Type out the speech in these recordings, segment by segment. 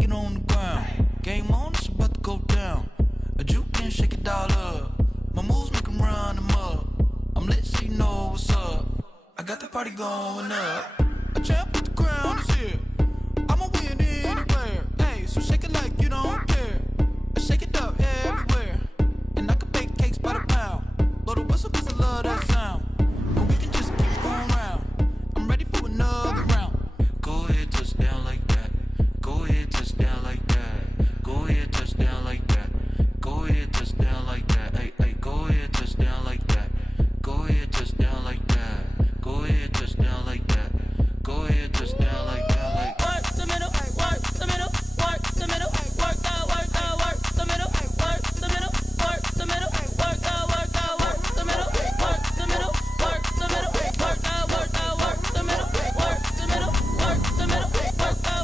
get on the ground. Game on, it's about to go down. A juke can shake it all up. My moves make 'em run them up. I'm lit so you know what's up. I got the party going up. A champ with the crown is here. I'ma win anywhere. Hey, so shake it like you don't care. Shake it up everywhere. And I can bake cakes by the pound. Blow the whistle 'cause I love that sound. But we can just keep going round. I'm ready for another round. Go ahead, touch down like that. Go ahead, touch down like that. Go ahead, touch down like that. Go ahead, touch down like that. Hey, hey, go ahead, touch down like that. Go ahead, touch down like that. Go ahead, touch down like that. Go ahead, touch down like that. Like work the middle, work the middle, work the middle, work the middle, work the middle, work the middle, work the middle, work the middle, work the middle, work the middle, work the middle, work the middle,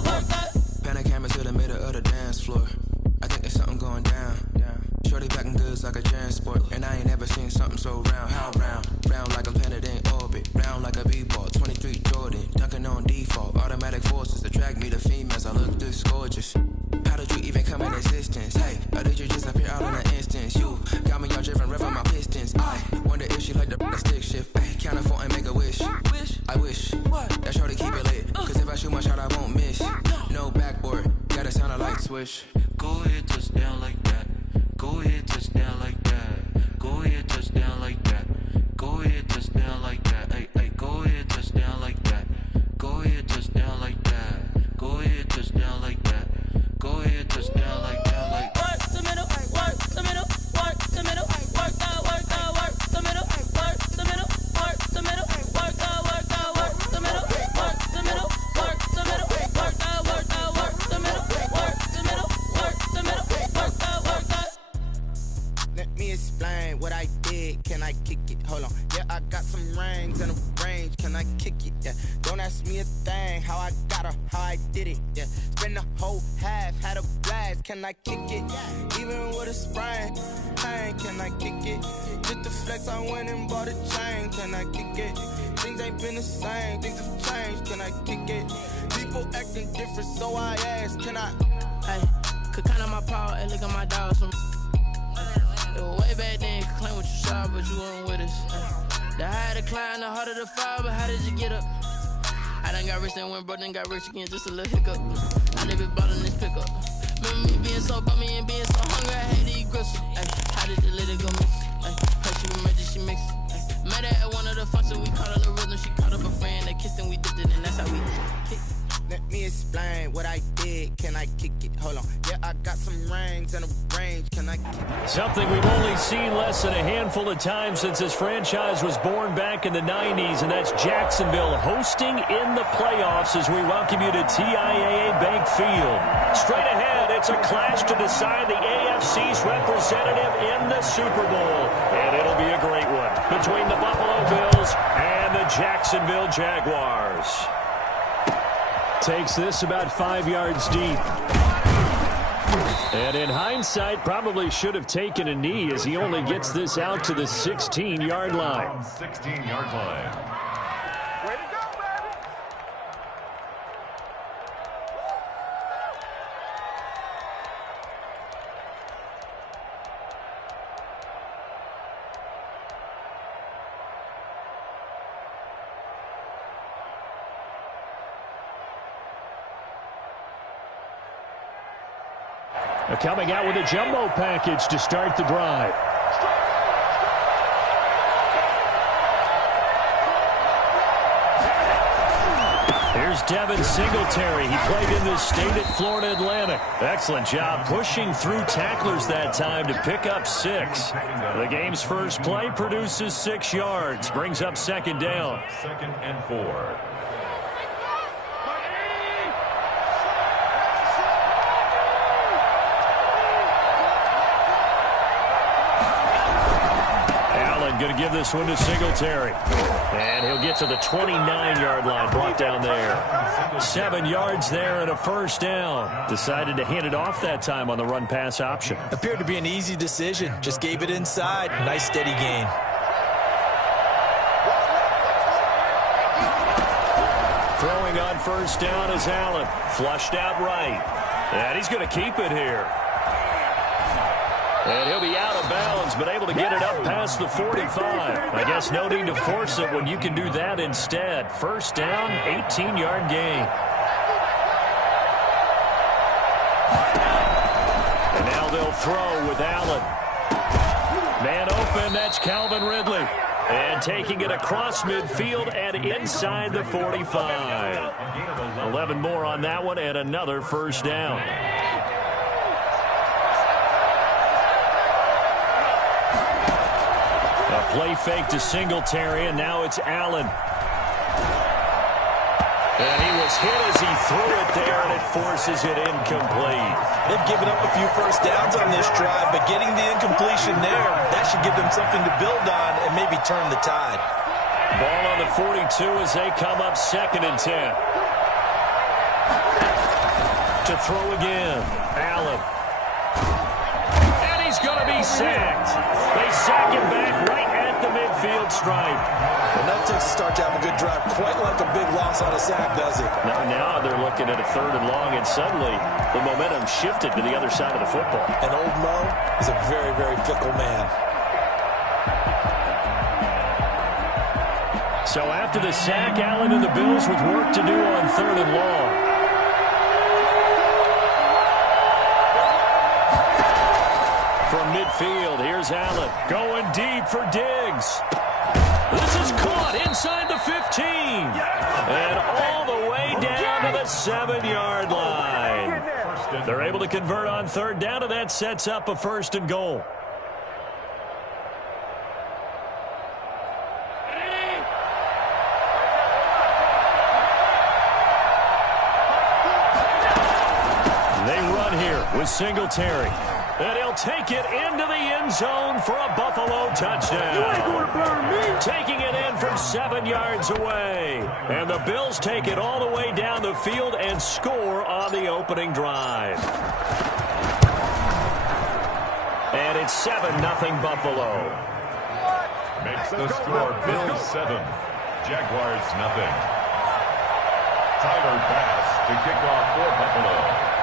work the. Pan a camera to the middle of the dance floor. I think there's something going down. Shorty back in goods like a transport, and I ain't never seen something so round. How round? Round like I'm planted in orbit. Round like a b-ball. 23 Jordan, dunking on default. Automatic forces attract me to females. I look this gorgeous. How did you even come in existence? Hey, or did you just appear out in an instance? You got me all driven, revving my pistons. I wonder if she like the stick shift. Hey, count a four and make a wish. I wish that shorty keep it lit. 'Cause if I shoot my shot, I won't miss. No backboard, gotta sound like swish. go ahead, touch down like that. Go ahead, touch down like that. Go ahead, touch down like that. Go ahead, touch down like that. Hey, hey, go ahead, touch down like that. Go ahead, touch down like that. Go ahead, touch down like that. Go ahead, touch down like that. Like work the middle, work the middle, work the middle, work the middle, work the middle, work the middle, work the middle, work the middle, work the middle, work the middle, work the middle, work the middle, work the middle, work the. Let me explain what I did. Can I kick it? Hold on. Yeah, I got some rings and a range. Can I kick it? Yeah. Don't ask me a thing. How I got her, how I did it. Yeah. Spend the whole half, had a blast. Can I kick it? Even with a sprain. Hey, can I kick it? Just the flex, I went and bought a chain. Can I kick it? Things ain't been the same. Things have changed. Can I kick it? People acting different, so I asked. Can I? Hey, could count on my power and look at my dogs. Way back then, you could claim what you saw, but you weren't with us. The higher the climb, the harder the fall, but how did you get up? I done got rich, then went broke, then got rich again, just a little hiccup. I live it bought in this pickup. Remember me being so bummy and being so hungry, I had to eat gristle. How did you let it go miss? How she remember she mixed. Met her at one of the functions, we caught her the rhythm, she caught up a friend, they kissed and we dipped it, and that's how we kicked. Let me explain what I did. Can I kick it? Hold on. Yeah, I got some rings and a range. Can I kick it? Something we've only seen less than a handful of times since this franchise was born back in the 90s, and that's Jacksonville hosting in the playoffs as we welcome you to TIAA Bank Field. Straight ahead, it's a clash to decide the AFC's representative in the Super Bowl, and it'll be a great one between the Buffalo Bills and the Jacksonville Jaguars. Takes this about 5 yards deep. And in hindsight, probably should have taken a knee as he only gets this out to the 16-yard line. 16-yard line. Way to go, baby! Coming out with a jumbo package to start the drive. Here's Devin Singletary. He played in this state at Florida Atlantic. Excellent job pushing through tacklers that time to pick up 6. The game's first play produces 6 yards, brings up second down. 2nd and 4. Going to give this one to Singletary. And he'll get to the 29-yard line, brought down there. 7 yards there and a first down. Decided to hand it off that time on the run-pass option. Appeared to be an easy decision. Just gave it inside. Nice steady gain. Throwing on first down is Allen. Flushed out right. And he's going to keep it here. And he'll be out of bounds, but able to get it up past the 45. I guess no need to force it when you can do that instead. First down, 18-yard gain. And now they'll throw with Allen. Man open, that's Calvin Ridley. And taking it across midfield and inside the 45. 11 more on that one and another first down. A play fake to Singletary, and now it's Allen. And he was hit as he threw it there, and it forces it incomplete. They've given up a few first downs on this drive, but getting the incompletion there, that should give them something to build on and maybe turn the tide. Ball on the 42 as they come up 2nd and 10. To throw again, Allen. And he's going to be sacked. They sack him back right at the midfield stripe. And that takes a start to have a good drive, quite like a big loss on a sack, does it? Now they're looking at a 3rd and long, and suddenly the momentum shifted to the other side of the football. And old Mo is a very, very fickle man. So after the sack, Allen and the Bills with work to do on 3rd and long. From midfield, here's Allen going deep for Diggs. This is caught inside the 15. And all the way down to the 7-yard line. They're able to convert on 3rd down, and that sets up a 1st and goal. They run here with Singletary. And he'll take it into the end zone for a Buffalo touchdown. You ain't gonna burn me. Taking it in from 7 yards away. And the Bills take it all the way down the field and score on the opening drive. And it's 7-0 Buffalo. Makes the score Bills 7, Jaguars 0. Tyler Bass to kick off for Buffalo.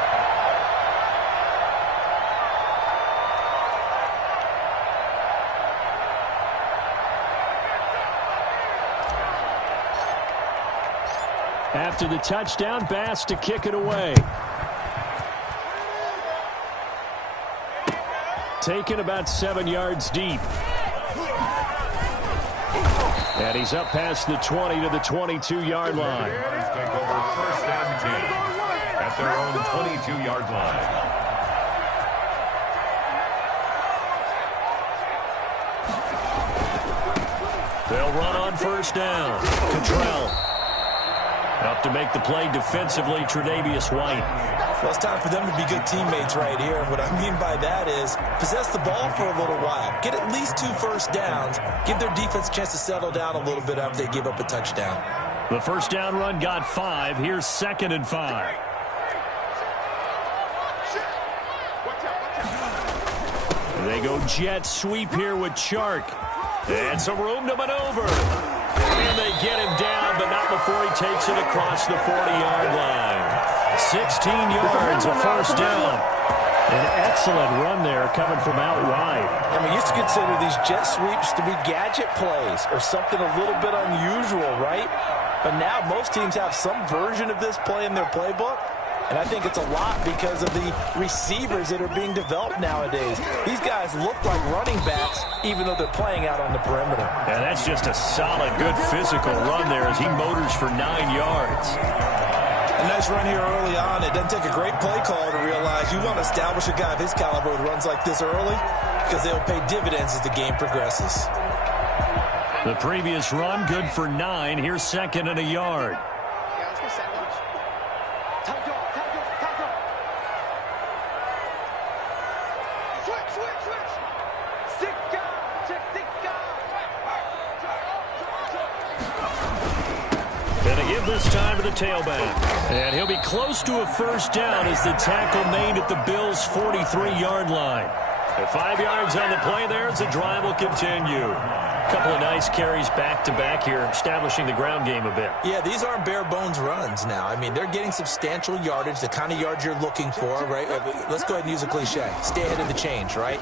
After the touchdown, Bass to kick it away. Taken about 7 yards deep. And he's up past the 20 to the 22-yard line. Jaguars take over 1st and 10 at their own 22-yard line. They'll run on 1st down. Cottrell. Up to make the play defensively, Tre'Davious White. Well, it's time for them to be good teammates right here. What I mean by that is possess the ball for a little while. Get at least 2 first downs. Give their defense a chance to settle down a little bit after they give up a touchdown. The 1st down run got 5. Here's 2nd and 5. They go jet sweep here with Chark. And some room to maneuver. And they get him down, but not before he takes it across the 40-yard line. 16 yards, a 1st down. An excellent run there coming from out wide. And we used to consider these jet sweeps to be gadget plays or something a little bit unusual, right? But now most teams have some version of this play in their playbook. And I think it's a lot because of the receivers that are being developed nowadays. These guys look like running backs, even though they're playing out on the perimeter. And that's just a solid, good physical run there as he motors for 9 yards. A nice run here early on. It doesn't take a great play call to realize you want to establish a guy of his caliber who runs like this early because they'll pay dividends as the game progresses. The previous run, good for 9. Here's 2nd and a yard. This time to the tailback. And he'll be close to a 1st down as the tackle made at the Bills' 43-yard line. 5 yards on the play there as the drive will continue. Couple of nice carries back-to-back here, establishing the ground game a bit. Yeah, these aren't bare-bones runs now. I mean, they're getting substantial yardage, the kind of yards you're looking for, right? Let's go ahead and use a cliche. Stay ahead of the change, right?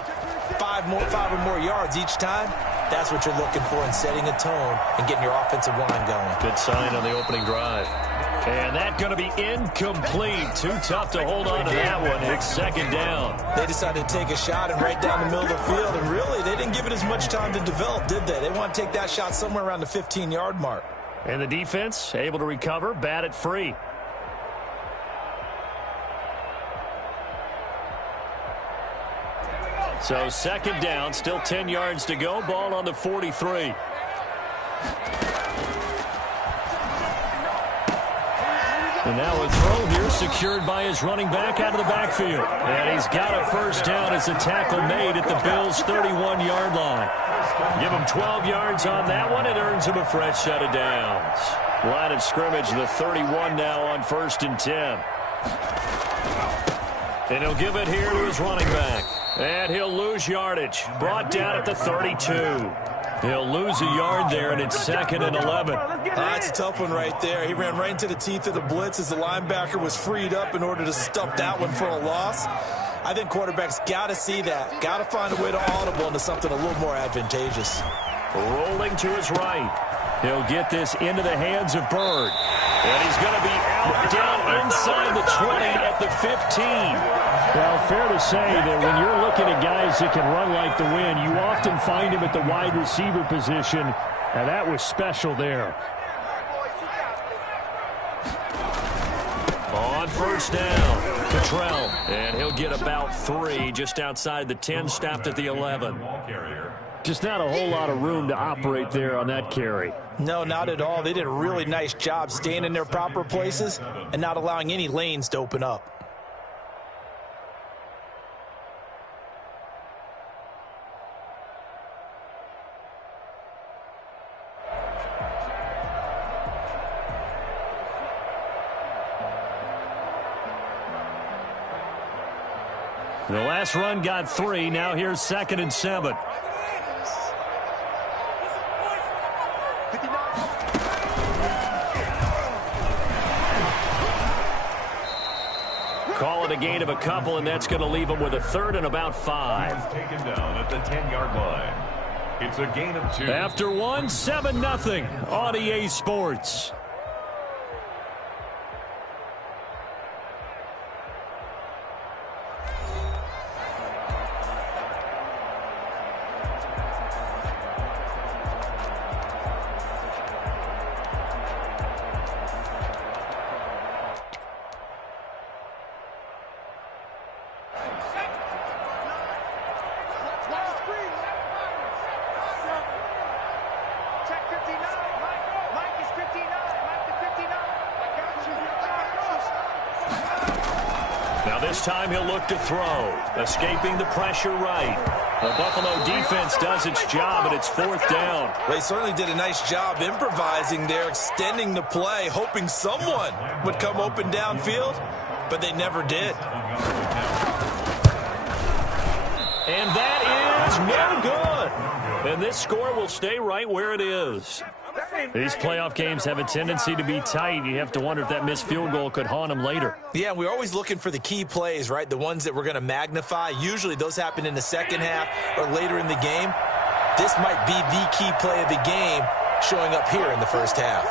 Five or more yards each time, that's what you're looking for in setting a tone and getting your offensive line going. Good sign on the opening drive. And that's going to be incomplete. Too tough to hold on to that one. It's second down. They decided to take a shot and right down the middle of the field, and really, they didn't give it as much time to develop, did they? They want to take that shot somewhere around the 15-yard mark. And the defense able to recover, bat it free. So second down, still 10 yards to go. Ball on the 43. And now a throw here secured by his running back out of the backfield. And he's got a first down as a tackle made at the Bills' 31-yard line. Give him 12 yards on that one. It earns him a fresh set of downs. Line of scrimmage, the 31 now on 1st and 10. And he'll give it here to his running back. And he'll lose yardage. Brought down at the 32. He'll lose a yard there, and it's 2nd and 11. That's a tough one right there. He ran right into the teeth of the blitz as the linebacker was freed up in order to stuff that one for a loss. I think quarterbacks got to see that. Got to find a way to audible into something a little more advantageous. Rolling to his right. He'll get this into the hands of Bird. And he's going to be out down inside the 20 at the 15. Well, fair to say that when you're looking at guys that can run like the wind, you often find him at the wide receiver position, and that was special there. On first down, Cottrell, and he'll get about 3 just outside the 10, stopped at the 11. Just not a whole lot of room to operate there on that carry. No, not at all. They did a really nice job staying in their proper places and not allowing any lanes to open up. The last run got 3. Now here's 2nd and 7. Call it a gain of a couple, and that's going to leave him with a 3rd and about 5. Taken down at the 10-yard line. It's a gain of 2. After 1, 7-0 on EA Sports. This time he'll look to throw, escaping the pressure right. The Buffalo defense does its job, and it's 4th down. They certainly did a nice job improvising there, extending the play, hoping someone would come open downfield, but they never did. And that is no good. And this score will stay right where it is. These playoff games have a tendency to be tight. You have to wonder if that missed field goal could haunt them later. Yeah, we're always looking for the key plays, right? The ones that we're going to magnify. Usually those happen in the second half or later in the game. This might be the key play of the game showing up here in the first half.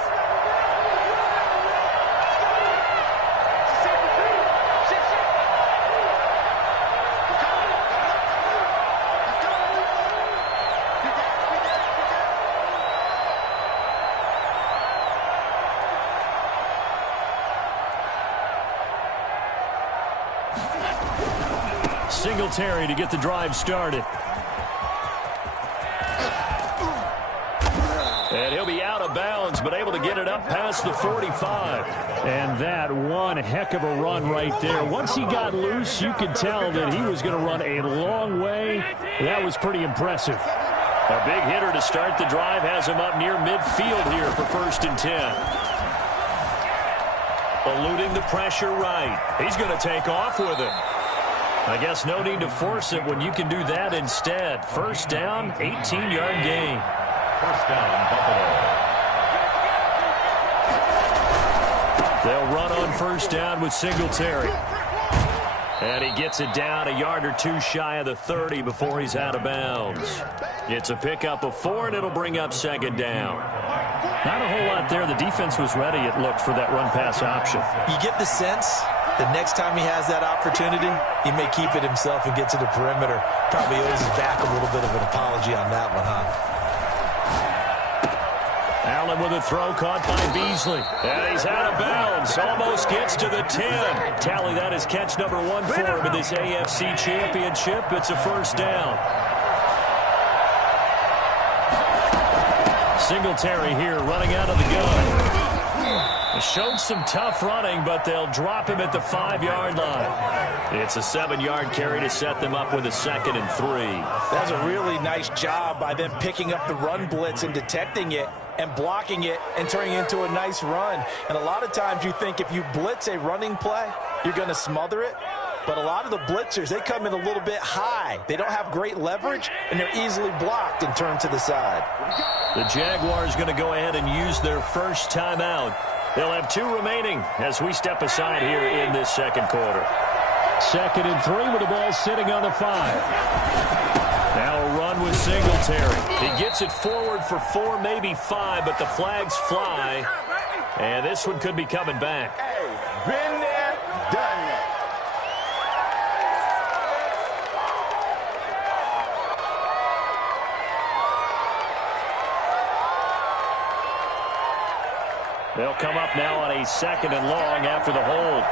Singletary to get the drive started. And he'll be out of bounds, but able to get it up past the 45. And that one heck of a run right there. Once he got loose, you could tell that he was going to run a long way. That was pretty impressive. A big hitter to start the drive has him up near midfield here for 1st and 10. Eluding the pressure right. He's going to take off with it. I guess no need to force it when you can do that instead. 1st down, 18-yard gain. First down, Buffalo. They'll run on first down with Singletary. And he gets it down a yard or two shy of the 30 before he's out of bounds. It's a pickup of 4, and it'll bring up second down. Not a whole lot there. The defense was ready, it looked, for that run-pass option. You get the sense that next time he has that opportunity, he may keep it himself and get to the perimeter. Probably owes his back a little bit of an apology on that one, huh? Allen with a throw caught by Beasley. And he's out of bounds. Almost gets to the 10. Tally that is catch number 1 for him in this AFC Championship. It's a first down. Singletary here running out of the gun. Showed some tough running, but they'll drop him at the 5-yard line. It's a 7-yard carry to set them up with a 2nd and 3. That's a really nice job by them picking up the run blitz and detecting it and blocking it and turning it into a nice run. And a lot of times you think if you blitz a running play, you're going to smother it. But a lot of the blitzers, they come in a little bit high. They don't have great leverage, and they're easily blocked and turned to the side. The Jaguars going to go ahead and use their first timeout. They'll have 2 remaining as we step aside here in this second quarter. 2nd and 3 with the ball sitting on the 5. Now a run with Singletary. He gets it forward for 4, maybe 5, but the flags fly. And this one could be coming back. Hey, been there, done that. They'll come up now on a 2nd and long after the hold.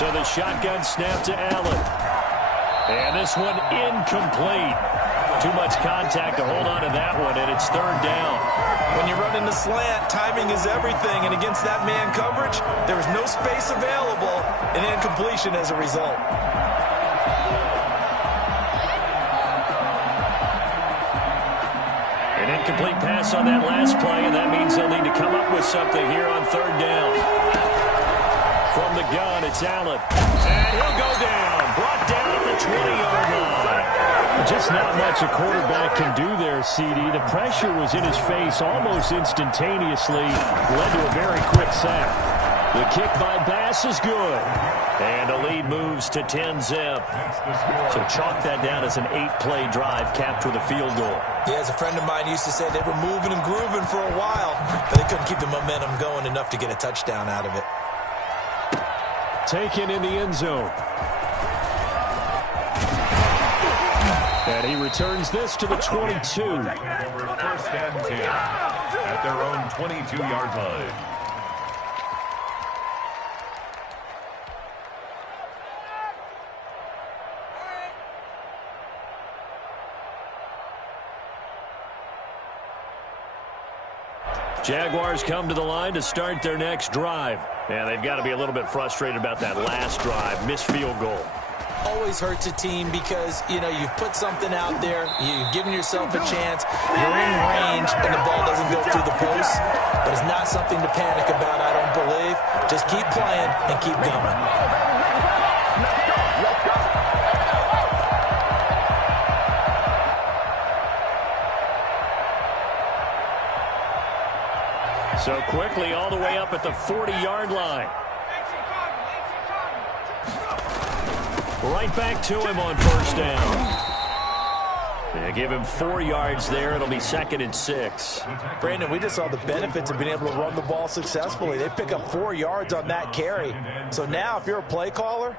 So the shotgun snap to Allen. And this one incomplete. Too much contact to hold on to that one, and it's 3rd down. When you're running the slant, timing is everything, and against that man coverage, there was no space available, and incompletion as a result. An incomplete pass on that last play, and that means they'll need to come up with something here on 3rd down. From the gun, it's Allen. And he'll go down. Brought down at the 20-yard line. Just not much a quarterback can do there, CD. The pressure was in his face almost instantaneously. Led to a very quick sack. The kick by Bass is good. And the lead moves to 10-zip. So chalk that down as an 8-play drive capped with a field goal. Yeah, as a friend of mine used to say, they were moving and grooving for a while, but they couldn't keep the momentum going enough to get a touchdown out of it. Taken in the end zone. And he returns this to the 22. First and 10 at their own 22-yard line. Jaguars come to the line to start their next drive. And they've got to be a little bit frustrated about that last drive. Missed field goal. Always hurts a team because, you know, you've put something out there, you've given yourself a chance, you're in range, and the ball doesn't go through the post. But it's not something to panic about, I don't believe. Just keep playing and keep going. So quickly all the way up at the 40-yard line. Right back to him on first down. They give him 4 yards there. It'll be 2nd and 6. Brandon, we just saw the benefits of being able to run the ball successfully. They pick up 4 yards on that carry. So now if you're a play caller,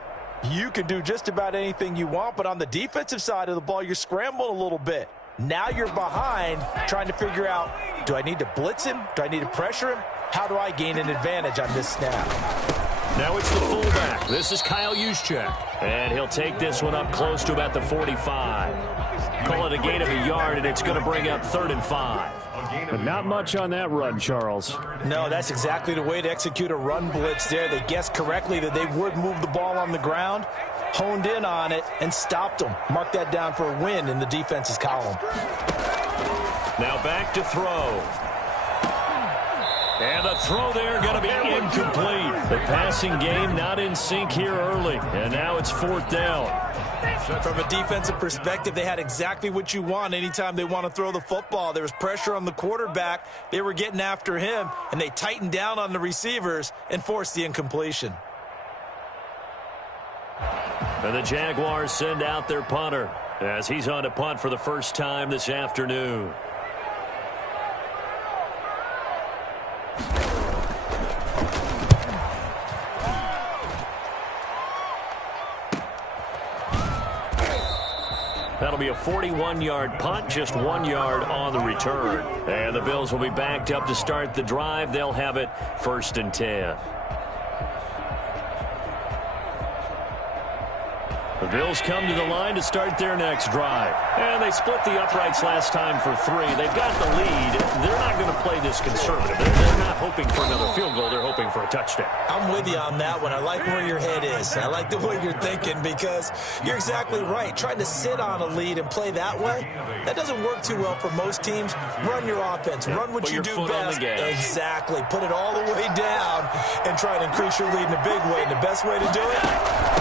you can do just about anything you want. But on the defensive side of the ball, you're scrambling a little bit. Now you're behind trying to figure out, do I need to blitz him? Do I need to pressure him? How do I gain an advantage on this snap? Now it's the fullback. This is Kyle Juszczyk. And he'll take this one up close to about the 45. Call it a gain of a yard, and it's going to bring up 3rd and 5. But not much on that run, Charles. No, that's exactly the way to execute a run blitz there. They guessed correctly that they would move the ball on the ground, honed in on it, and stopped them. Mark that down for a win in the defense's column. Now back to throw. And the throw there going to be incomplete. The passing game not in sync here early. And now it's 4th down. From a defensive perspective, they had exactly what you want anytime they want to throw the football. There was pressure on the quarterback. They were getting after him, and they tightened down on the receivers and forced the incompletion. And the Jaguars send out their punter as he's on to punt for the first time this afternoon. That'll be a 41-yard punt, just 1 yard on the return. And the Bills will be backed up to start the drive. They'll have it 1st and 10. The Bills come to the line to start their next drive. And they split the uprights last time for 3. They've got the lead. They're not going to play this conservative. They're not hoping for another field goal. They're hoping for a touchdown. I'm with you on that one. I like where your head is. I like the way you're thinking because you're exactly right. Trying to sit on a lead and play that way, that doesn't work too well for most teams. Run your offense. Run what you do best. Exactly. Put it all the way down and try to increase your lead in a big way. And the best way to do it,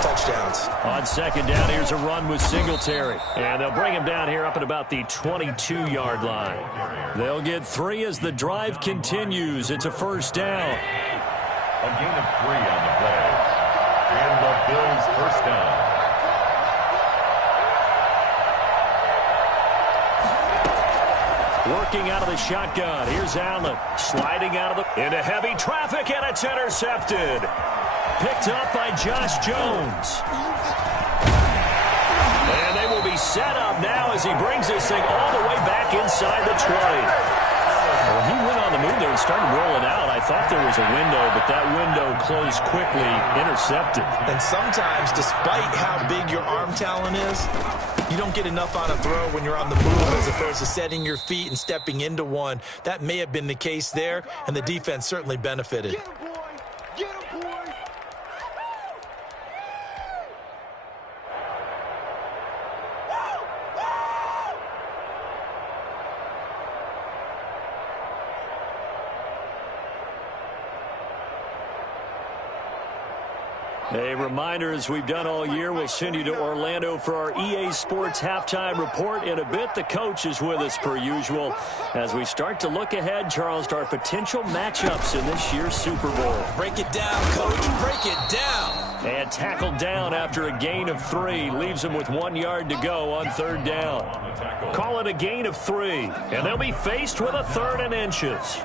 touchdowns. On 2nd down, here's a run with Singletary. And they'll bring him down here up at about the 22-yard line. They'll get 3 as the drive continues. It's a 1st down. A gain of 3 on the play. And the Bills' 1st down. Working out of the shotgun. Here's Allen. Sliding out of into heavy traffic, and it's intercepted. Picked up by Josh Jones. And they will be set up now as he brings this thing all the way back inside the 20. Well, he went on the move there and started rolling out. I thought there was a window, but that window closed quickly, intercepted. And sometimes, despite how big your arm talent is, you don't get enough on a throw when you're on the move as opposed to setting your feet and stepping into one. That may have been the case there, and the defense certainly benefited. A reminder, as we've done all year, we'll send you to Orlando for our EA Sports halftime report in a bit. The coach is with us per usual as we start to look ahead, Charles, to our potential matchups in this year's Super Bowl. Break it down, coach. Break it down. And tackled down after a gain of 3. Leaves him with 1 yard to go on 3rd down. Call it a gain of 3. And they'll be faced with a 3rd and inches.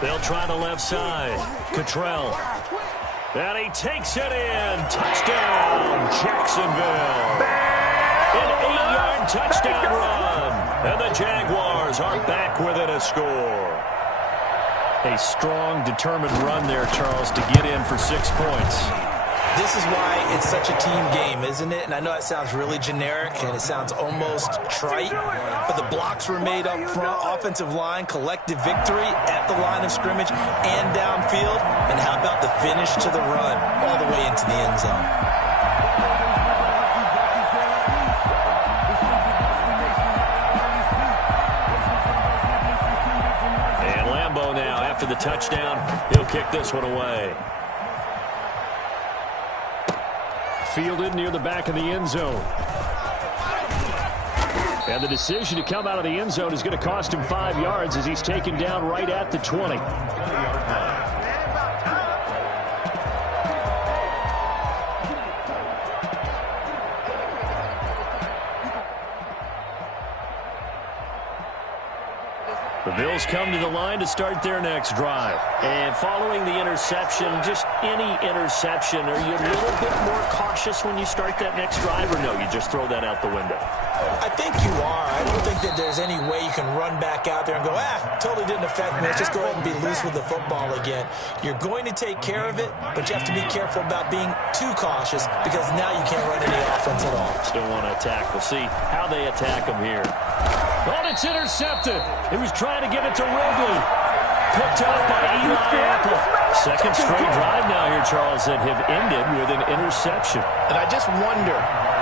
They'll try the left side. Cottrell. And he takes it in. Touchdown, Jacksonville. An 8-yard touchdown run. And the Jaguars are back within a score. A strong, determined run there, Charles, to get in for 6 points. This is why it's such a team game, isn't it? And I know that sounds really generic and it sounds almost trite, but the blocks were made up front, offensive line, collective victory at the line of scrimmage and downfield. And how about the finish to the run all the way into the end zone? And Lambeau now, after the touchdown, he'll kick this one away. Fielded near the back of the end zone. And the decision to come out of the end zone is going to cost him 5 yards as he's taken down right at the 20. The Bills come to the line to start their next drive. And following the interception, just any interception, are you a little bit more cautious when you start that next drive, or no, you just throw that out the window? I think you are. I don't think that there's any way you can run back out there and go, totally didn't affect me. Let's just go ahead and be loose with the football again. You're going to take care of it, but you have to be careful about being too cautious because now you can't run any offense at all. Still want to attack. We'll see how they attack him here. Oh, it's intercepted. He was trying to get it to Ridley. Picked up by Eli Apple. Second straight drive now here, Charles, that have ended with an interception. And I just wonder,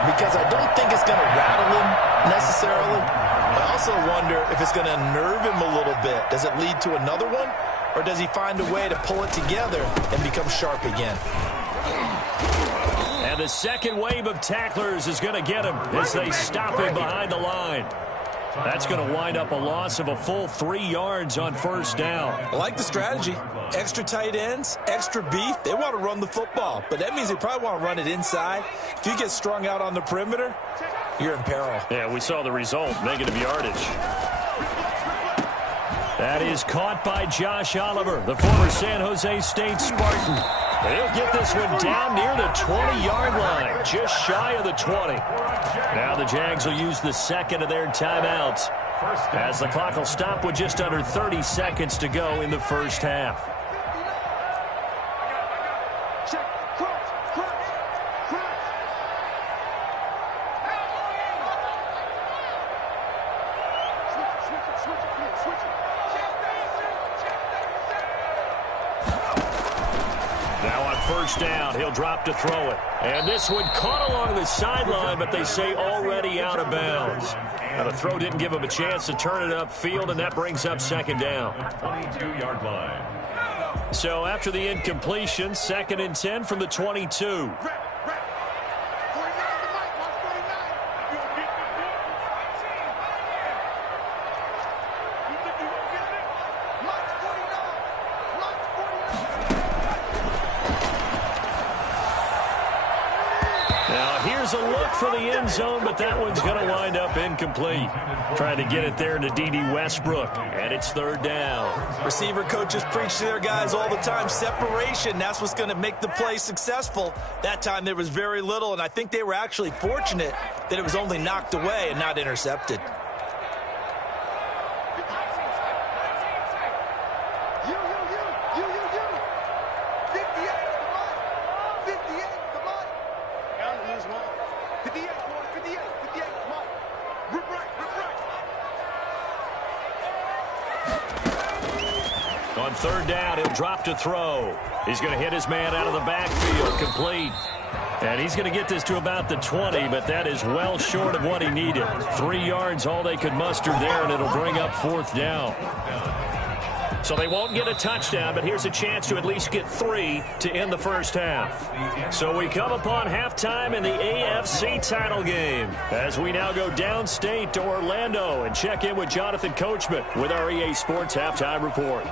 because I don't think it's going to rattle him necessarily, I also wonder if it's going to unnerve him a little bit. Does it lead to another one? Or does he find a way to pull it together and become sharp again? And the second wave of tacklers is going to get him as they stop him behind the line. That's going to wind up a loss of a full 3 yards on first down. I like the strategy. Extra tight ends, extra beef. They want to run the football, but that means they probably want to run it inside. If you get strung out on the perimeter, you're in peril. Yeah, we saw the result, negative yardage. That is caught by Josh Oliver, the former San Jose State Spartan. He'll get this one down near the 20-yard line, just shy of the 20. Now the Jags will use the second of their timeouts as the clock will stop with just under 30 seconds to go in the first half. First down, he'll drop to throw it. And this one caught along the sideline, but they say already out of bounds. Now the throw didn't give him a chance to turn it upfield, and that brings up second down. 22-yard line. So after the incompletion, 2nd and 10 from the 22. A look for the end zone, but that one's going to wind up incomplete. Trying to get it there to D.D. Westbrook, and it's 3rd down. Receiver coaches preach to their guys all the time. Separation, that's what's going to make the play successful. That time there was very little, and I think they were actually fortunate that it was only knocked away and not intercepted. On 3rd down, he'll drop to throw. He's going to hit his man out of the backfield, complete. And he's going to get this to about the 20, but that is well short of what he needed. 3 yards, all they could muster there, and it'll bring up 4th down. So they won't get a touchdown, but here's a chance to at least get 3 to end the first half. So we come upon halftime in the AFC title game as we now go downstate to Orlando and check in with Jonathan Coachman with our EA Sports Halftime Report.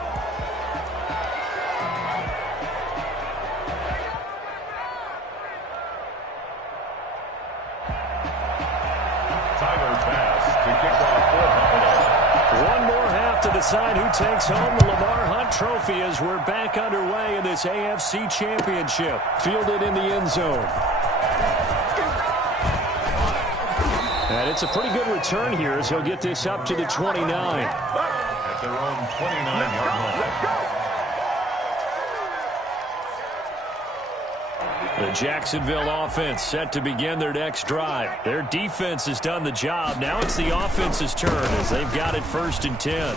Decide who takes home the Lamar Hunt Trophy as we're back underway in this AFC Championship. Fielded in the end zone. And it's a pretty good return here as he'll get this up to the 29. At their own 29-yard line. The Jacksonville offense set to begin their next drive. Their defense has done the job. Now it's the offense's turn as they've got it 1st and 10.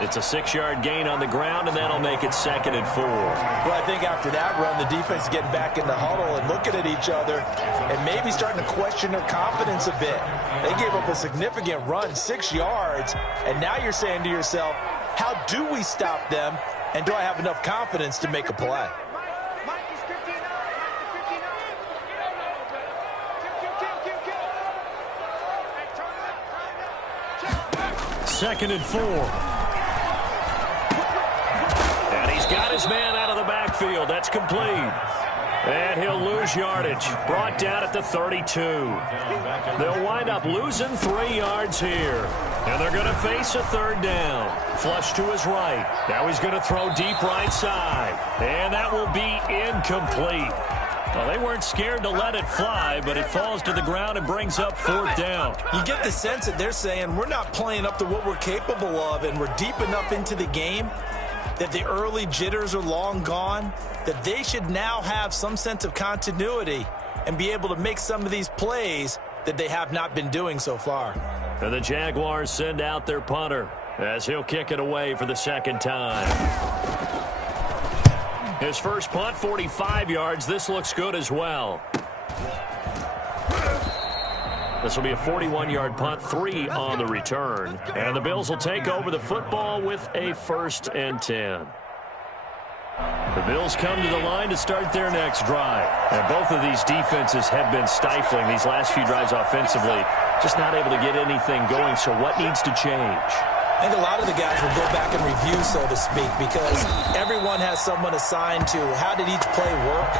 It's a 6-yard gain on the ground, and that'll make it 2nd and 4. Well, I think after that run, the defense is getting back in the huddle and looking at each other and maybe starting to question their confidence a bit. They gave up a significant run, 6 yards, and now you're saying to yourself, how do we stop them, and do I have enough confidence to make a play? 2nd and 4. And he's got his man out of the backfield. That's complete. And he'll lose yardage. Brought down at the 32. They'll wind up losing 3 yards here. And they're going to face a 3rd down. Flush to his right. Now he's going to throw deep right side. And that will be incomplete. Well, they weren't scared to let it fly, but it falls to the ground and brings up 4th down. You get the sense that they're saying we're not playing up to what we're capable of, and we're deep enough into the game that the early jitters are long gone, that they should now have some sense of continuity and be able to make some of these plays that they have not been doing so far. And the Jaguars send out their punter as he'll kick it away for the 2nd time. His first punt, 45 yards. This looks good as well. This will be a 41-yard punt, 3 on the return. And the Bills will take over the football with a 1st and 10. The Bills come to the line to start their next drive. And both of these defenses have been stifling these last few drives offensively. Just not able to get anything going, so what needs to change? I think a lot of the guys will go back and review, so to speak, because everyone has someone assigned to how did each play work.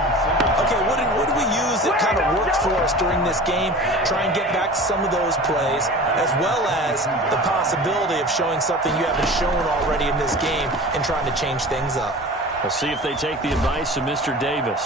Okay, what did we use that kind of worked for us during this game? Try and get back to some of those plays, as well as the possibility of showing something you haven't shown already in this game and trying to change things up. We'll see if they take the advice of Mr. Davis.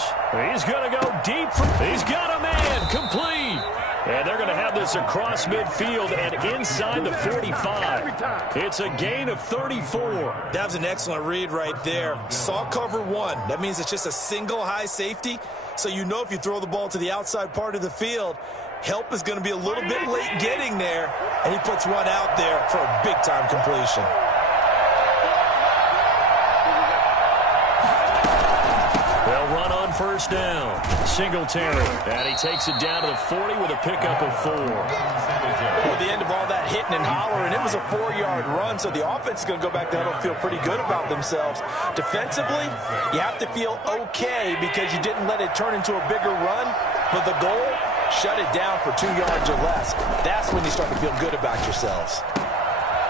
He's going to go deep. He's got a man complete. And they're going to have this across midfield and inside the 45. It's a gain of 34. That was an excellent read right there. Saw cover 1. That means it's just a single high safety. So you know if you throw the ball to the outside part of the field, help is going to be a little bit late getting there. And he puts one out there for a big-time completion. They'll run on 1st down. Singletary. And he takes it down to the 40 with a pickup of 4. At the end of all that hitting and hollering, it was a 4-yard run, so the offense is going to go back there and feel pretty good about themselves. Defensively, you have to feel okay because you didn't let it turn into a bigger run, but the goal, shut it down for 2 yards or less. That's when you start to feel good about yourselves.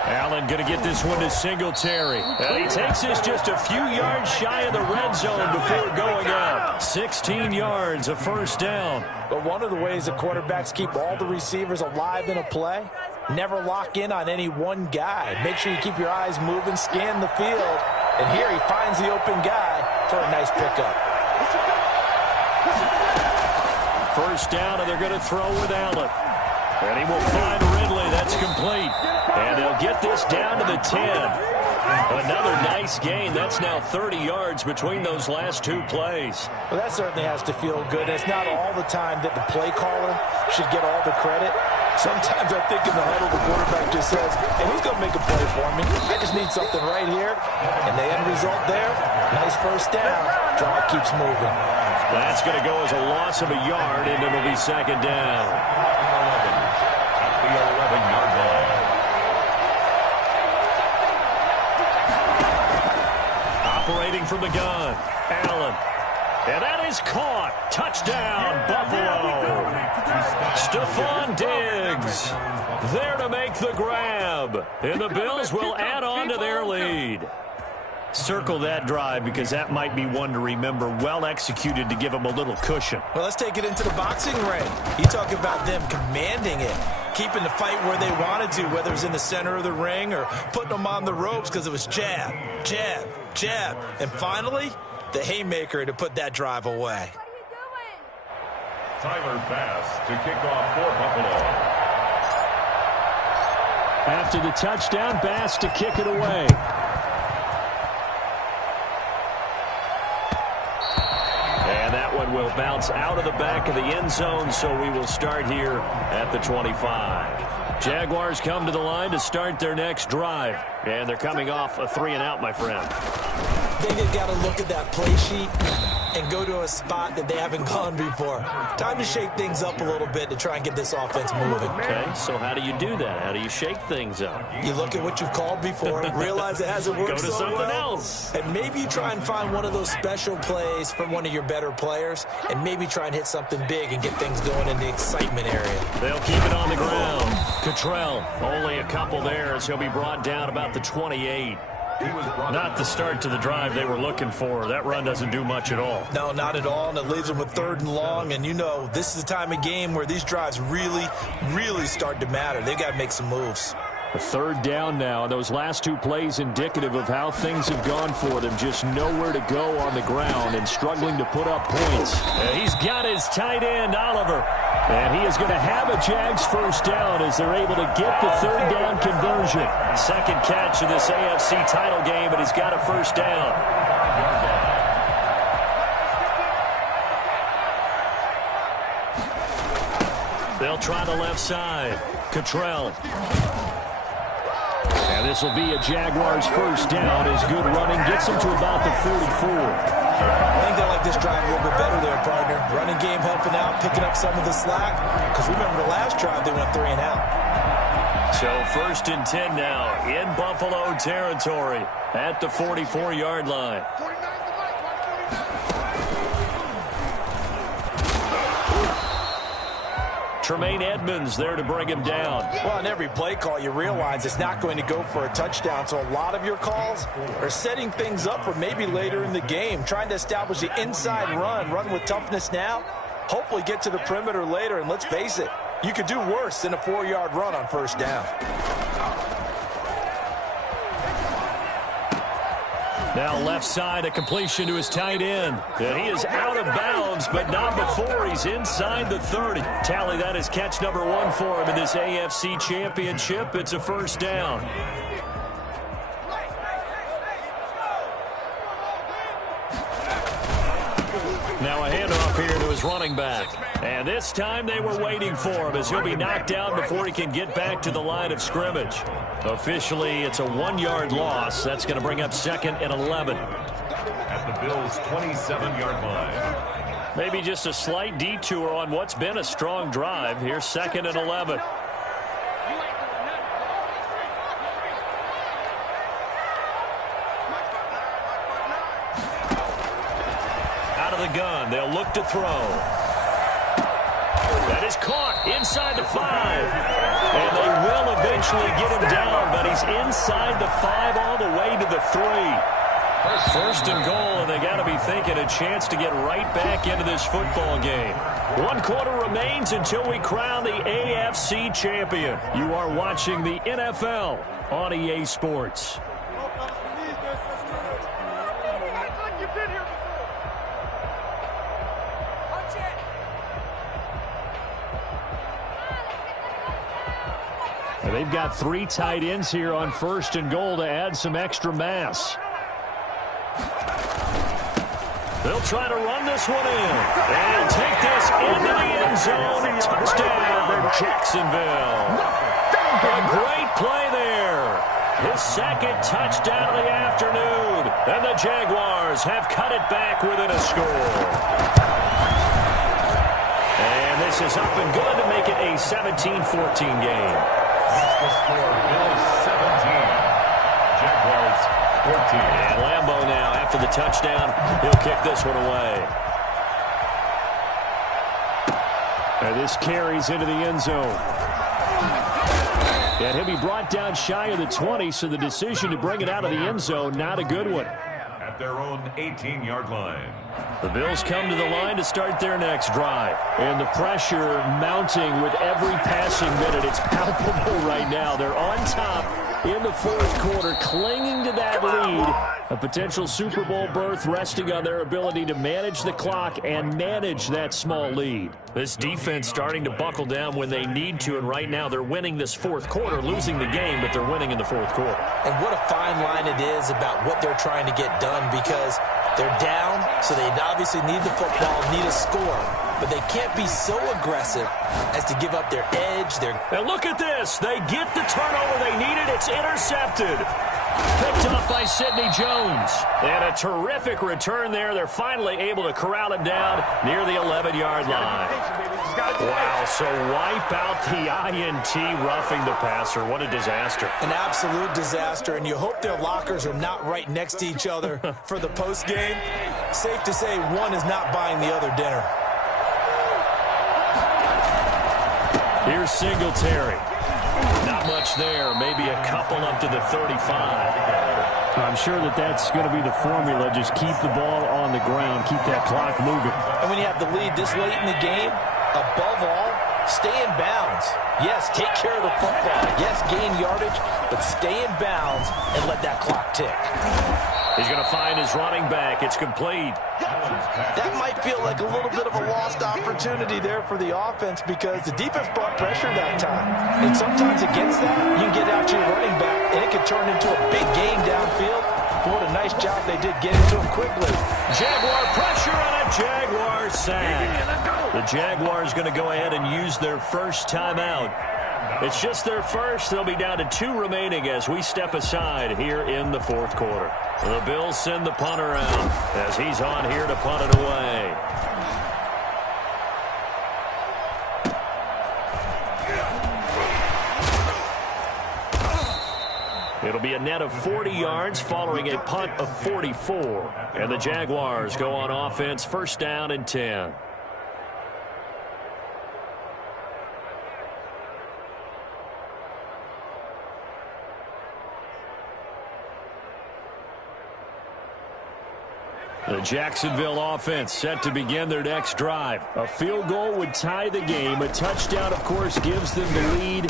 Allen going to get this one to Singletary. And he takes this just a few yards shy of the red zone before going out. 16 yards, a 1st down. But one of the ways that quarterbacks keep all the receivers alive in a play, never lock in on any one guy. Make sure you keep your eyes moving, scan the field. And here he finds the open guy for a nice pickup. 1st down, and they're going to throw with Allen. And he will find Ridley. That's complete. And they'll get this down to the 10. Another nice gain. That's now 30 yards between those last 2 plays. Well, that certainly has to feel good. It's not all the time that the play caller should get all the credit. Sometimes I think in the huddle, the quarterback just says, hey, who's going to make a play for me? I just need something right here. And the end result there, nice 1st down. Drive keeps moving. That's going to go as a loss of a yard, and it'll be 2nd down. The 11-yard line. Operating from the gun, Allen. And that is caught. Touchdown, Buffalo. Stephon Diggs there to make the grab. And the Bills will add on to their lead. Circle that drive because that might be one to remember. Well executed to give them a little cushion. Well, let's take it into the boxing ring. You talk about them commanding it, keeping the fight where they wanted to, whether it was in the center of the ring or putting them on the ropes because it was jab, jab, jab. And finally, the haymaker to put that drive away. Tyler Bass to kick off for Buffalo. After the touchdown, Bass to kick it away. And that one will bounce out of the back of the end zone, so we will start here at the 25. Jaguars come to the line to start their next drive. And they're coming off a 3-and-out, my friend. I think they've got to look at that play sheet and go to a spot that they haven't gone before. Time to shake things up a little bit to try and get this offense moving. Okay, so how do you do that? How do you shake things up? You look at what you've called before, realize it hasn't worked so well. Go to something else. And maybe you try and find one of those special plays from one of your better players, and maybe try and hit something big and get things going in the excitement area. They'll keep it on the ground. Cottrell, only a couple there as he'll be brought down about the 28. Not the start to the drive they were looking for. That run doesn't do much at all. No, not at all, and it leaves them with 3rd and long. And you know, this is the time of game where these drives really, really start to matter. They've got to make some moves. A 3rd down now, and those last 2 plays indicative of how things have gone for them. Just nowhere to go on the ground and struggling to put up points. And he's got his tight end, Oliver. And he is going to have a Jags 1st down as they're able to get the 3rd down conversion. 2nd catch of this AFC title game, and he's got a 1st down. They'll try the left side. Cottrell. And this will be a Jaguars 1st down as good running gets them to about the 44. I think they like this drive a little bit better there, partner. Running game helping out, picking up some of the slack. Because remember the last drive, they went 3 and out. So 1st and 10 now in Buffalo territory at the 44-yard line. Tremaine Edmonds there to bring him down. Well, on every play call, you realize it's not going to go for a touchdown. So a lot of your calls are setting things up for maybe later in the game, trying to establish the inside run with toughness now, hopefully get to the perimeter later. And let's face it, you could do worse than a 4-yard run on 1st down. Now left side, a completion to his tight end. And he is out of bounds, but not before he's inside the 30. Tally, that is catch number 1 for him in this AFC Championship. It's a 1st down. Now a handoff here to his running back. And this time they were waiting for him as he'll be knocked down before he can get back to the line of scrimmage. Officially, it's a 1-yard loss. That's going to bring up 2nd and 11. At the Bills' 27-yard line. Maybe just a slight detour on what's been a strong drive. Here's 2nd and 11. Out of the gun, they'll look to throw. That is caught inside the 5. And they will eventually get him down, but he's inside the 5 all the way to the 3. 1st and goal, and they got to be thinking a chance to get right back into this football game. 1 quarter remains until we crown the AFC champion. You are watching the NFL on EA Sports. And they've got 3 tight ends here on 1st and goal to add some extra mass. They'll try to run this one in. And take this into the end zone. Touchdown, Jacksonville. A great play there. His 2nd touchdown of the afternoon. And the Jaguars have cut it back within a score. And this is up and good to make it a 17-14 game. That's the score. Bills 17. Jaguars 14. And Lambeau now, after the touchdown, he'll kick this one away. And this carries into the end zone. And he'll be brought down shy of the 20, so the decision to bring it out of the end zone, not a good one. At their own 18-yard line. The Bills come to the line to start their next drive. And the pressure mounting with every passing minute. It's palpable right now. They're on top in the 4th quarter, clinging to that lead. A potential Super Bowl berth resting on their ability to manage the clock and manage that small lead. This defense starting to buckle down when they need to, and right now they're winning this 4th quarter, losing the game, but they're winning in the 4th quarter. And what a fine line it is about what they're trying to get done, because they're down, so they obviously need the football, need a score. But they can't be so aggressive as to give up their edge. And look at this. They get the turnover they needed. It's intercepted. Picked up by Sidney Jones. And a terrific return there. They're finally able to corral him down near the 11-yard line. Wow, so wipe out the INT roughing the passer. What a disaster. An absolute disaster, and you hope their lockers are not right next to each other for the postgame. Safe to say one is not buying the other dinner. Here's Singletary. Not much there. Maybe a couple up to the 35. I'm sure that's going to be the formula. Just keep the ball on the ground. Keep that clock moving. And when you have the lead this late in the game, above all, stay in bounds. Yes, take care of the football. Yes, gain yardage, but stay in bounds and let that clock tick. He's going to find his running back. It's complete. That might feel like a little bit of a lost opportunity there for the offense, because the defense brought pressure that time. And sometimes against that, you can get out to your running back, and it can turn into a big game downfield. But what a nice job they did getting to him quickly. Jaguar pressure on a Jaguar sack. The Jaguars going to go ahead and use their first timeout. It's just their first. They'll be down to 2 remaining as we step aside here in the fourth quarter. The Bills send the punter out as he's on here to punt it away. It'll be a net of 40 yards following a punt of 44. And the Jaguars go on offense, first down and 10. The Jacksonville offense set to begin their next drive. A field goal would tie the game. A touchdown, of course, gives them the lead.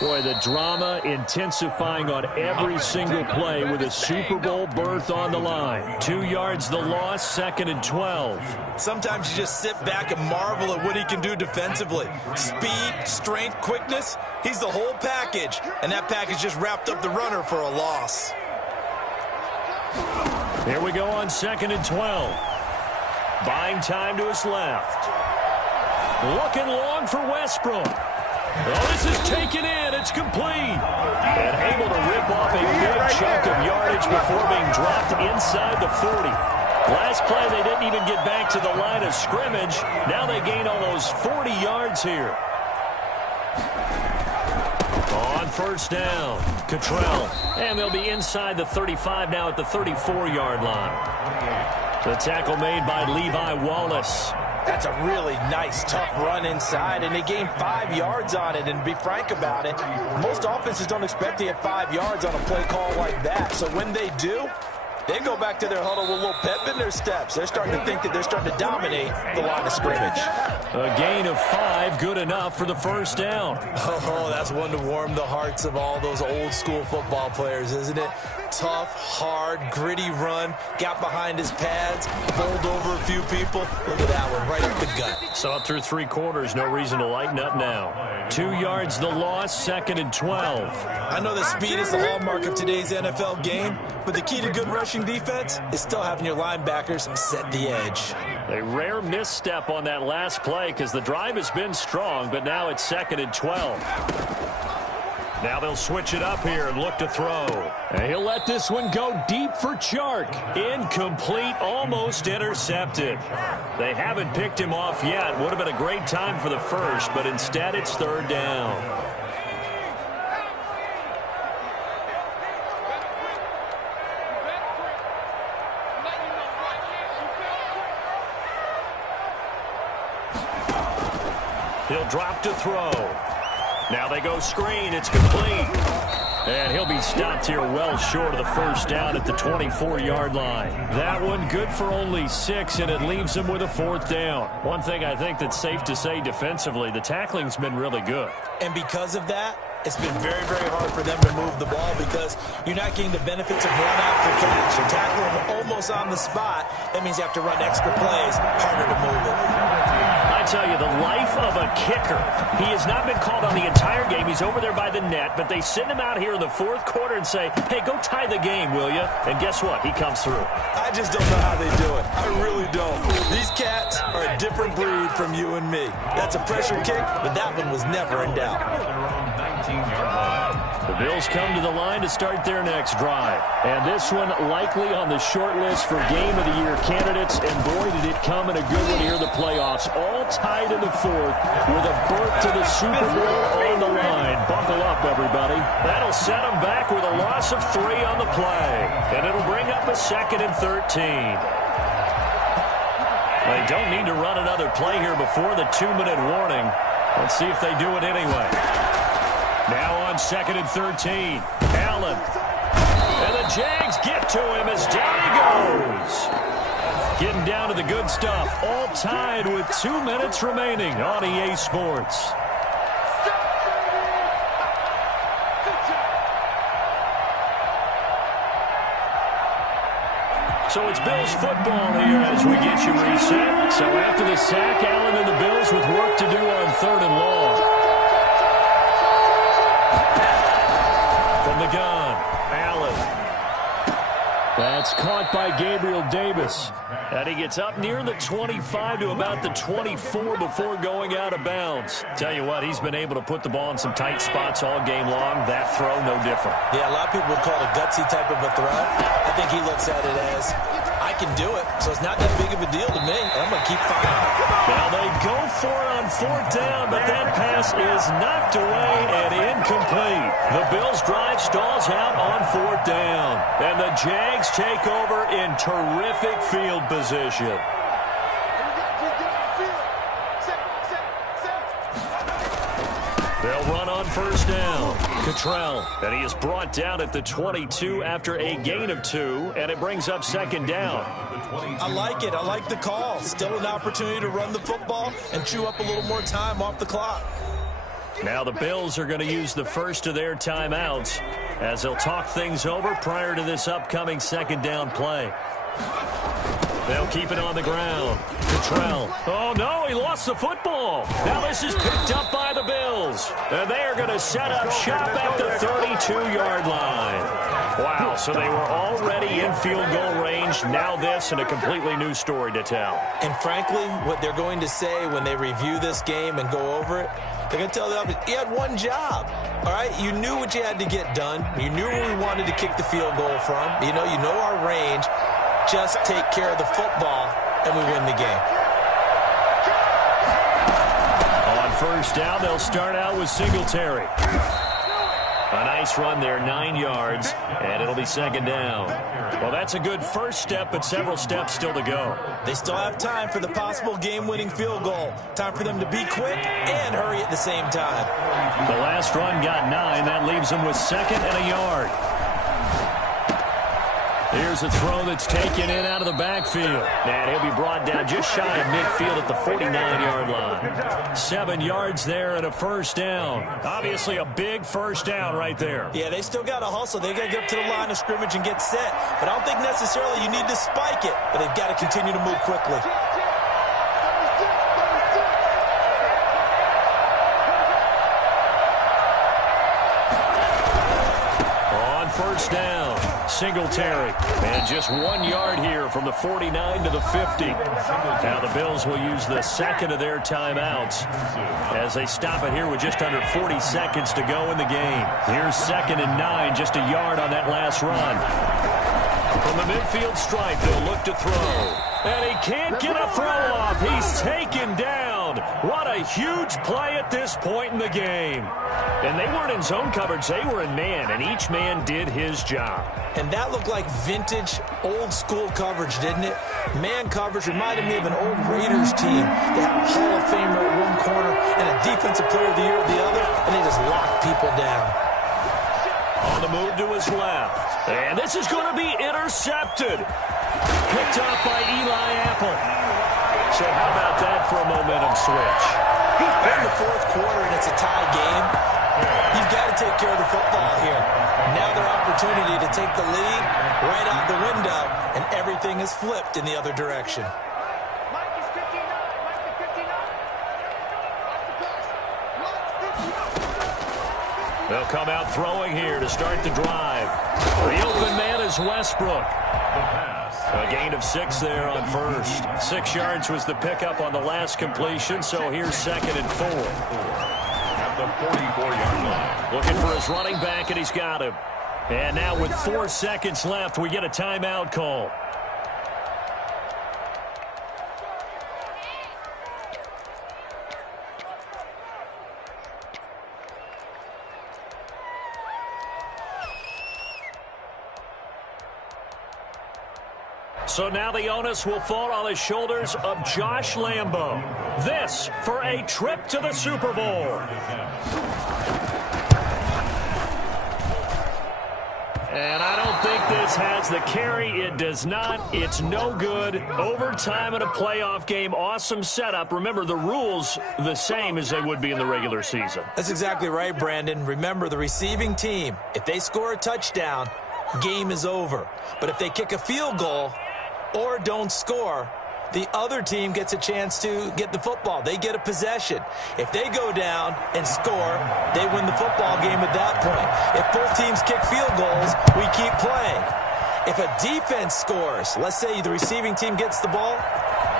Boy, the drama intensifying on every single play with a Super Bowl berth on the line. 2 yards the loss, 2nd and 12. Sometimes you just sit back and marvel at what he can do defensively. Speed, strength, quickness, he's the whole package. And that package just wrapped up the runner for a loss. Here we go on 2nd and 12. Buying time to his left. Looking long for Westbrook. Oh, this is taken in. It's complete. And able to rip off a big chunk of yardage before being dropped inside the 40. Last play, they didn't even get back to the line of scrimmage. Now they gain almost 40 yards here. On first down, Cottrell. And they'll be inside the 35 now at the 34-yard line. The tackle made by Levi Wallace. That's a really nice, tough run inside, and they gained 5 yards on it. And to be frank about it, most offenses don't expect to get 5 yards on a play call like that. So when they do, they go back to their huddle with a little pep in their steps. They're starting to think that they're starting to dominate the line of scrimmage. A gain of 5, good enough for the first down. Oh, that's one to warm the hearts of all those old school football players, isn't it? Tough, hard, gritty run, got behind his pads, bowled over a few people. Look at that one, right up the gut. Saw it through 3 quarters, no reason to lighten up now. 2 yards the loss, 2nd and 12. I know that speed is the hallmark of today's NFL game, but the key to good rushing defense is still having your linebackers set the edge. A rare misstep on that last play because the drive has been strong, but now it's 2nd and 12. Now they'll switch it up here and look to throw. And he'll let this one go deep for Chark. Incomplete, almost intercepted. They haven't picked him off yet. Would have been a great time for the first, but instead it's 3rd down. He'll drop to throw. Now they go screen. It's complete. And he'll be stopped here well short of the first down at the 24-yard line. That one good for only 6, and it leaves him with a 4th down. One thing I think that's safe to say defensively, the tackling's been really good. And because of that, it's been very, very hard for them to move the ball because you're not getting the benefits of run after catch. You're tackling them almost on the spot. That means you have to run extra plays, harder to move it. I tell you, the life of a kicker. He has not been called on the entire game. He's over there by the net, but they send him out here in the 4th quarter and say, hey, go tie the game, will you? And guess what? He comes through. I just don't know how they do it. I really don't. These cats are a different breed from you and me. That's a pressure kick, but that one was never in doubt. The Bills come to the line to start their next drive. And this one likely on the short list for Game of the Year candidates. And boy, did it come in a good one here in the playoffs. All tied in the 4th with a berth to the Super Bowl on the line. Buckle up, everybody. That'll set them back with a loss of 3 on the play. And it'll bring up a 2nd and 13. They don't need to run another play here before the 2-minute warning. Let's see if they do it anyway. Now on 2nd and 13. Allen. And the Jags get to him as down he goes. Getting down to the good stuff. All tied with 2 minutes remaining on EA Sports. So it's Bills football here as we get you reset. So after the sack, Allen and the Bills with work to do on 3rd and long. From the gun, Allen. That's caught by Gabriel Davis. And he gets up near the 25 to about the 24 before going out of bounds. Tell you what, he's been able to put the ball in some tight spots all game long. That throw, no different. Yeah, a lot of people would call it a gutsy type of a throw. I think he looks at it as, I can do it, so it's not that big of a deal to me. I'm going to keep firing. Well, they go for it on 4th down, but that pass is knocked away and incomplete. The Bills' drive stalls out on 4th down, and the Jags take over in terrific field position. They'll run on 1st down. Cottrell, and he is brought down at the 22 after a gain of 2, and it brings up 2nd down. I like it. I like the call. Still an opportunity to run the football and chew up a little more time off the clock. Now the Bills are going to use the first of their timeouts as they'll talk things over prior to this upcoming 2nd down play. They'll keep it on the ground. Cottrell. Oh, no, he lost the football. Now this is picked up by the Bills. And they are going to set up shop at the 32-yard line. Wow, so they were already in field goal range. Now this and a completely new story to tell. And frankly, what they're going to say when they review this game and go over it, they're going to tell them, you had one job, all right? You knew what you had to get done. You knew where we wanted to kick the field goal from. You know our range. Just take care of the football, and we win the game. On 1st down, they'll start out with Singletary. A nice run there, 9 yards, and it'll be 2nd down. Well, that's a good first step, but several steps still to go. They still have time for the possible game-winning field goal. Time for them to be quick and hurry at the same time. The last run got 9. That leaves them with 2nd and a yard. Here's a throw that's taken in out of the backfield. And he'll be brought down just shy of midfield at the 49-yard line. 7 yards there and a 1st down. Obviously a big 1st down right there. Yeah, they still got to hustle. They got to get up to the line of scrimmage and get set. But I don't think necessarily you need to spike it. But they've got to continue to move quickly. On 1st down. Singletary, and just 1 yard here from the 49 to the 50. Now the Bills will use the 2nd of their timeouts as they stop it here with just under 40 seconds to go in the game. Here's 2nd and 9, just a yard on that last run. From the midfield stripe, they'll look to throw. And he can't get a throw off. He's taken down. What a huge play at this point in the game. And they weren't in zone coverage. They were in man, and each man did his job. And that looked like vintage, old-school coverage, didn't it? Man coverage reminded me of an old Raiders team. They have a Hall of Famer at one corner and a Defensive Player of the Year at the other, and they just lock people down. On the move to his left. And this is going to be intercepted. Picked up by Eli Apple. So how about that for a momentum switch? We're in the 4th quarter, and it's a tie game. You've got to take care of the football here. Now their opportunity to take the lead right out the window, and everything is flipped in the other direction. They'll come out throwing here to start the drive. The open man is Westbrook. A gain of 6 there on 1st. 6 yards was the pickup on the last completion, so here's 2nd and 4. At the 44-yard line. Looking for his running back, and he's got him. And now with 4 seconds left, we get a timeout call. So now the onus will fall on the shoulders of Josh Lambo. This for a trip to the Super Bowl. And I don't think this has the carry. It does not. It's no good. Overtime in a playoff game. Awesome setup. Remember, the rules the same as they would be in the regular season. That's exactly right, Brandon. Remember, the receiving team, if they score a touchdown, game is over. But if they kick a field goal or don't score, the other team gets a chance to get the football. They get a possession. If they go down and score, they win the football game at that point. If both teams kick field goals, we keep playing. If a defense scores, let's say the receiving team gets the ball,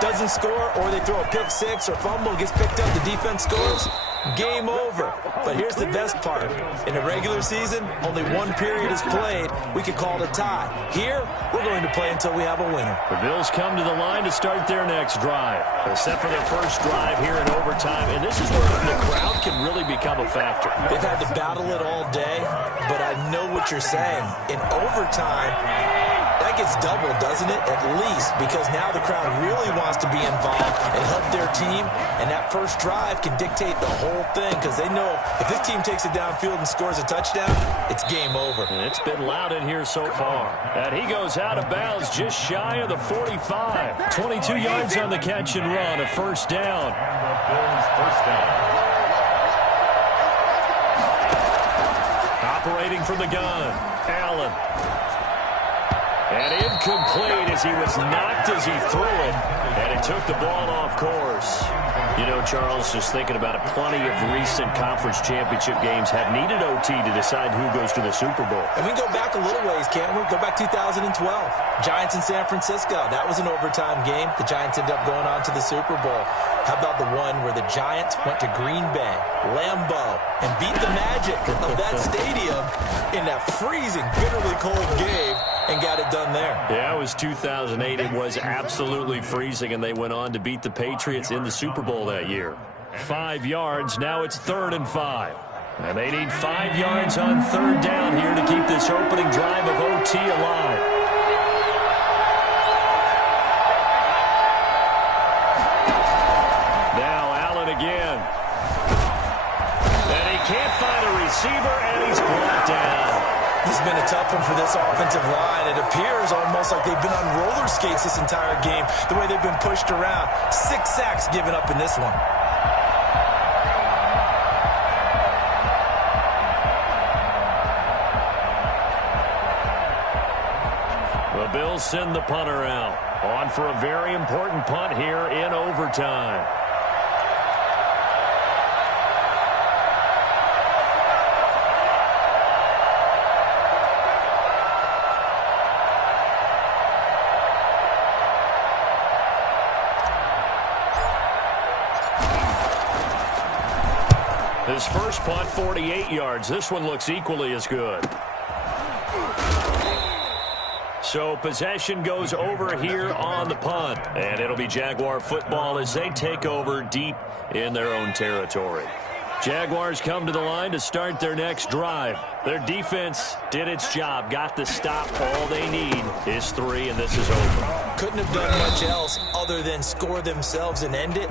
doesn't score, or they throw a pick six or fumble, gets picked up, the defense scores, game over. But here's the best part. In the regular season, only one period is played. We could call it a tie. Here, we're going to play until we have a winner. The Bills come to the line to start their next drive. They're set for their first drive here in overtime, and this is where the crowd can really become a factor. They've had to battle it all day, but I know what you're saying. In overtime, that gets doubled, doesn't it? At least, because now the crowd really wants to be involved and help their team, and that first drive can dictate the whole thing because they know if this team takes it downfield and scores a touchdown, it's game over. And it's been loud in here so far. And he goes out of bounds just shy of the 45. 22 yards on the catch and run, a first down. Bills first down. Operating from the gun, Allen. And incomplete as he was knocked as he threw it. And it took the ball off course. You know, Charles, just thinking about it, plenty of recent conference championship games have needed OT to decide who goes to the Super Bowl. And we can go back a little ways, can't we? Go back 2012. Giants in San Francisco. That was an overtime game. The Giants ended up going on to the Super Bowl. How about the one where the Giants went to Green Bay, Lambeau, and beat the magic of that stadium in that freezing, bitterly cold game and got it done there? Yeah, it was 2008. It was absolutely freezing, and they went on to beat the Patriots in the Super Bowl that year. 5 yards. Now it's 3rd and 5. And they need 5 yards on 3rd down here to keep this opening drive of OT alive. Now Allen again. And he can't find a receiver, and he's brought down. This has been a tough one for this offensive line. It appears almost like they've been on roller skates this entire game, the way they've been pushed around. 6 sacks given up in this one. The Bills send the punter out. On for a very important punt here in overtime. His first punt, 48 yards. This one looks equally as good. So possession goes over here on the punt. And it'll be Jaguar football as they take over deep in their own territory. Jaguars come to the line to start their next drive. Their defense did its job, got the stop. All they need is 3, and this is over. Couldn't have done much else other than score themselves and end it.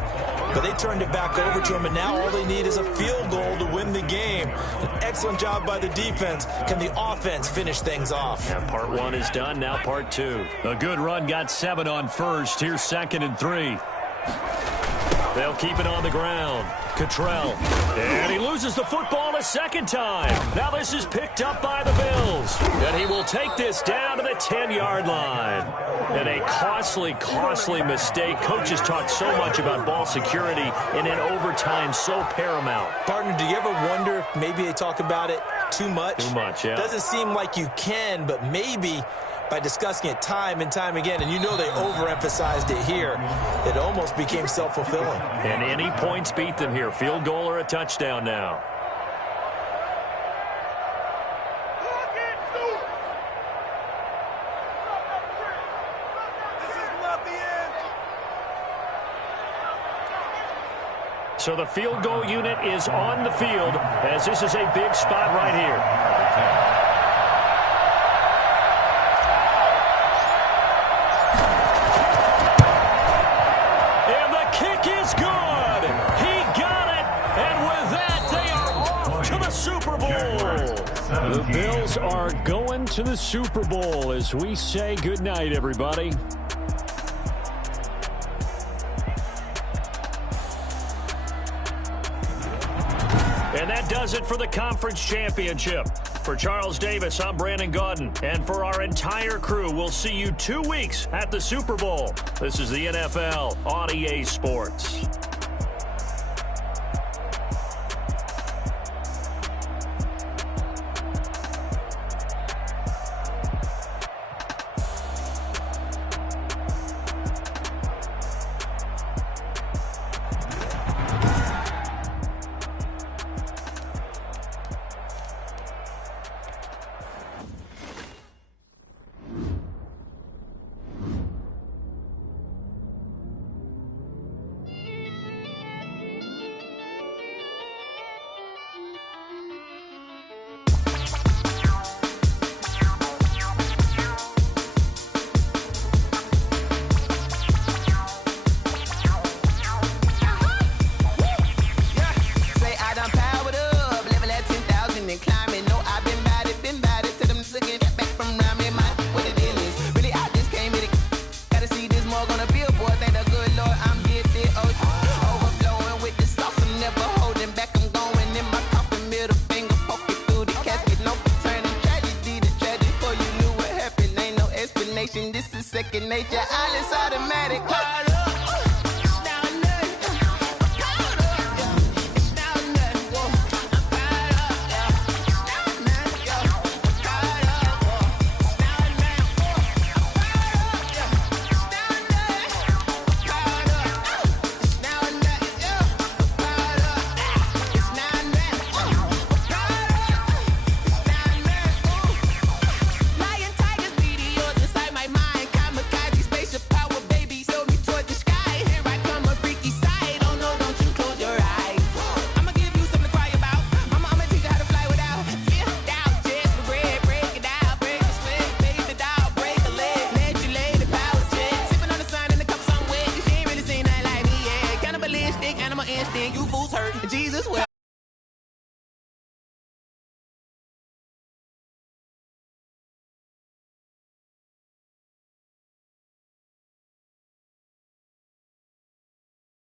But they turned it back over to them, and now all they need is a field goal to win the game. An excellent job by the defense. Can the offense finish things off? Yeah, part 1 is done, now part 2. A good run, got 7 on first. Here's 2nd and 3. They'll keep it on the ground. Cottrell. And he loses the football a second time. Now this is picked up by the Bills. And he will take this down to the 10-yard line. And a costly, costly mistake. Coaches talk so much about ball security, and in overtime, so paramount. Partner, do you ever wonder if maybe they talk about it too much? Too much, yeah. Doesn't seem like you can, but maybe by discussing it time and time again, and you know they overemphasized it here, it almost became self-fulfilling. And any points beat them here. Field goal or a touchdown now. So the field goal unit is on the field as this is a big spot right here. The Bills are going to the Super Bowl as we say goodnight, everybody. And that does it for the conference championship. For Charles Davis, I'm Brandon Gaudin. And for our entire crew, we'll see you 2 weeks at the Super Bowl. This is the NFL on EA Sports. destination. This is second nature. All is automatic.